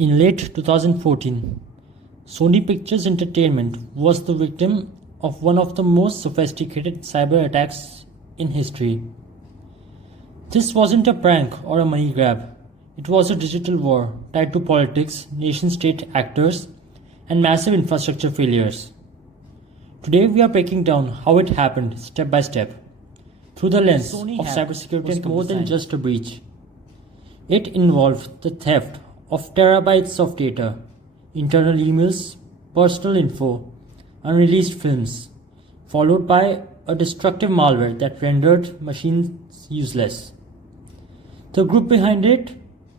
In late 2014, Sony Pictures Entertainment was the victim of one of the most sophisticated cyber attacks in history. This wasn't a prank or a money grab. It was a digital war tied to politics, nation-state actors, and massive infrastructure failures. Today we are breaking down how it happened step by step, through the lens of cybersecurity and more than just a breach. It involved the theft of terabytes of data, internal emails, personal info, unreleased films, followed by a destructive malware that rendered machines useless. The group behind it,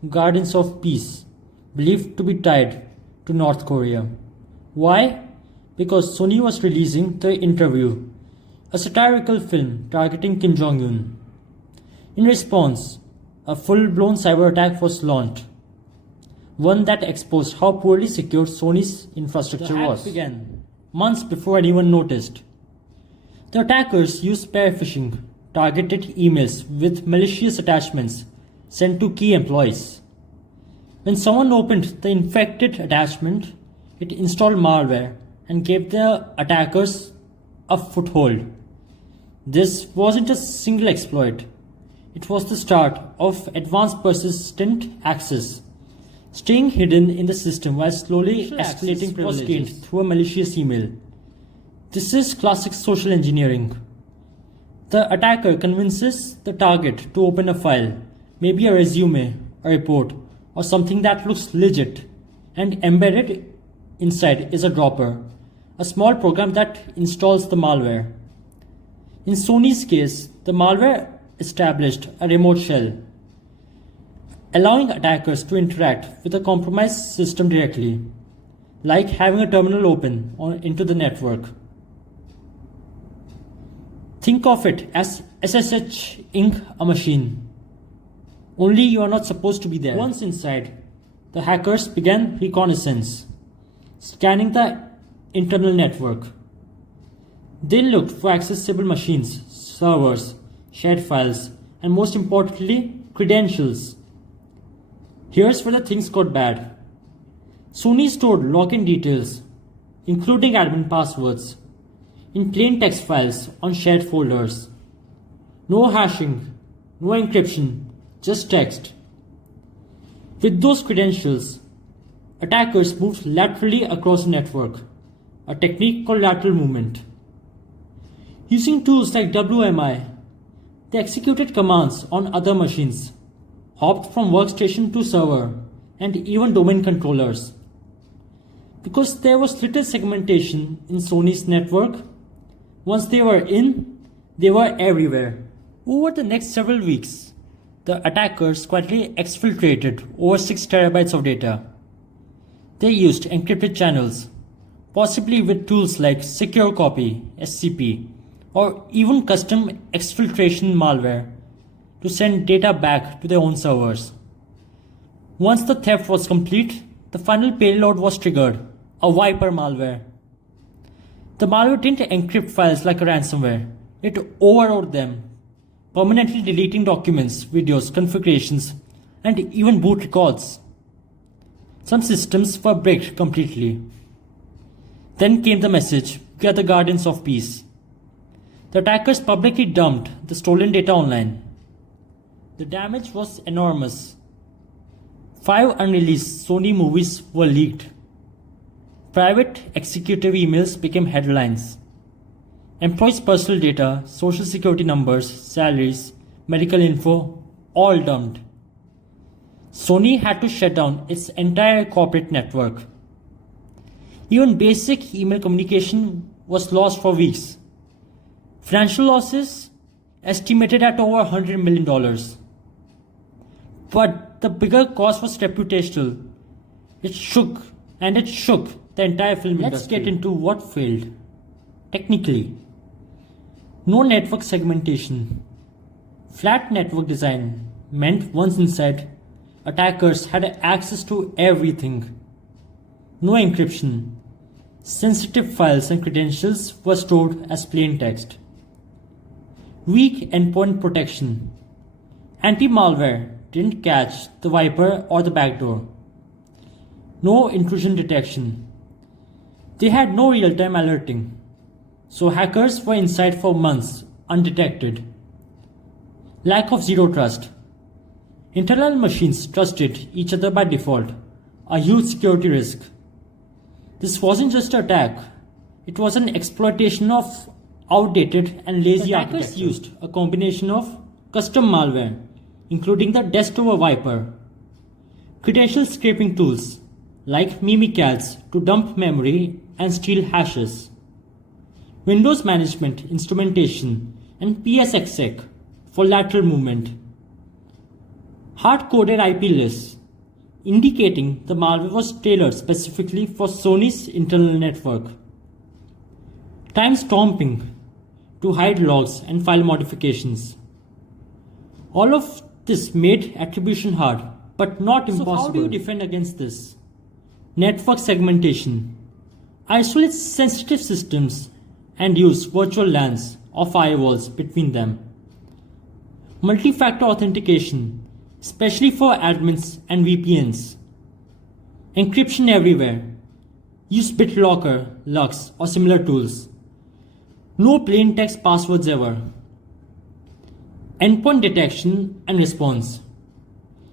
Guardians of Peace, believed to be tied to North Korea. Why? Because Sony was releasing The Interview, a satirical film targeting Kim Jong-un. In response, a full-blown cyber attack was launched, one that exposed how poorly secured Sony's infrastructure was. The hack began months before anyone noticed. The attackers used spear phishing, targeted emails with malicious attachments sent to key employees. When someone opened the infected attachment, it installed malware and gave the attackers a foothold. This wasn't a single exploit. It was the start of advanced persistent access, staying hidden in the system while slowly escalating was gained through a malicious email. This is classic social engineering. The attacker convinces the target to open a file, maybe a resume, a report, or something that looks legit, and embedded inside is a dropper, a small program that installs the malware. In Sony's case, the malware established a remote shell, allowing attackers to interact with a compromised system directly, like having a terminal open into the network. Think of it as SSH-ing a machine, only you are not supposed to be there. Once inside, the hackers began reconnaissance, scanning the internal network. They looked for accessible machines, servers, shared files, and most importantly, credentials. Here's where the things got bad. Sony stored login details, including admin passwords, in plain text files on shared folders. No hashing, no encryption, just text. With those credentials, attackers moved laterally across the network, a technique called lateral movement. Using tools like WMI, they executed commands on other machines, hopped from workstation to server, and even domain controllers. Because there was little segmentation in Sony's network, once they were in, they were everywhere. Over the next several weeks, the attackers quietly exfiltrated over 6 terabytes of data. They used encrypted channels, possibly with tools like Secure Copy, SCP, or even custom exfiltration malware to send data back to their own servers. Once the theft was complete, the final payload was triggered, a Viper malware. The malware didn't encrypt files like a ransomware. It overrode them, permanently deleting documents, videos, configurations, and even boot records. Some systems were bricked completely. Then came the message, "We are the Guardians of Peace." The attackers publicly dumped the stolen data online. The damage was enormous. 5 unreleased Sony movies were leaked. Private executive emails became headlines. Employees' personal data, social security numbers, salaries, medical info, all dumped. Sony had to shut down its entire corporate network. Even basic email communication was lost for weeks. Financial losses estimated at over $100 million. But the bigger cost was reputational. It shook the entire film industry. Let's get into what failed. Technically, no network segmentation. Flat network design meant once inside, attackers had access to everything. No encryption. Sensitive files and credentials were stored as plain text. Weak endpoint protection. Anti-malware didn't catch the Viper or the backdoor. no intrusion detection. They had no real-time alerting, so hackers were inside for months undetected. Lack of zero trust. Internal machines trusted each other by default, a huge security risk. This wasn't just an attack, it was an exploitation of outdated and lazy architecture. Hackers used a combination of custom malware, including the Destover Viper, credential scraping tools like Mimikatz to dump memory and steal hashes, Windows management instrumentation, and PSExec for lateral movement, hard-coded IP lists, indicating the malware was tailored specifically for Sony's internal network, time stomping to hide logs and file modifications. All of this made attribution hard, but not impossible. So how do you defend against this? Network segmentation. Isolate sensitive systems and use virtual LANs or firewalls between them. Multi-factor authentication, especially for admins and VPNs. Encryption everywhere. Use BitLocker, Lux or similar tools. No plain text passwords ever. Endpoint detection and response.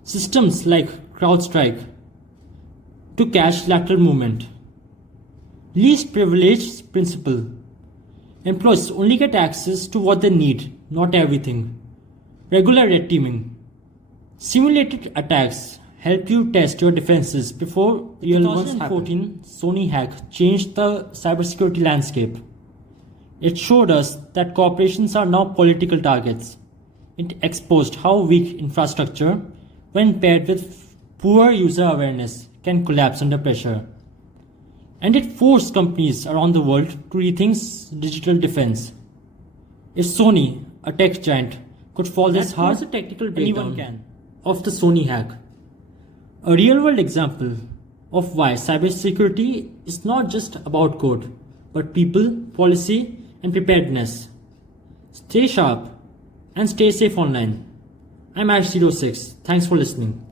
Systems like CrowdStrike to cache lateral movement. Least privilege principle. Employees only get access to what they need, not everything. Regular red teaming. Simulated attacks help you test your defenses before real ones happen. In 2014, Sony hack changed the cybersecurity landscape. It showed us that corporations are now political targets. It exposed how weak infrastructure, when paired with poor user awareness, can collapse under pressure. And it forced companies around the world to rethink digital defense. If Sony, a tech giant, could fall this hard, a technical anyone can. Of the Sony hack. A real-world example of why cybersecurity is not just about code, but people, policy, and preparedness. Stay sharp and stay safe online. I'm Ash06. Thanks for listening.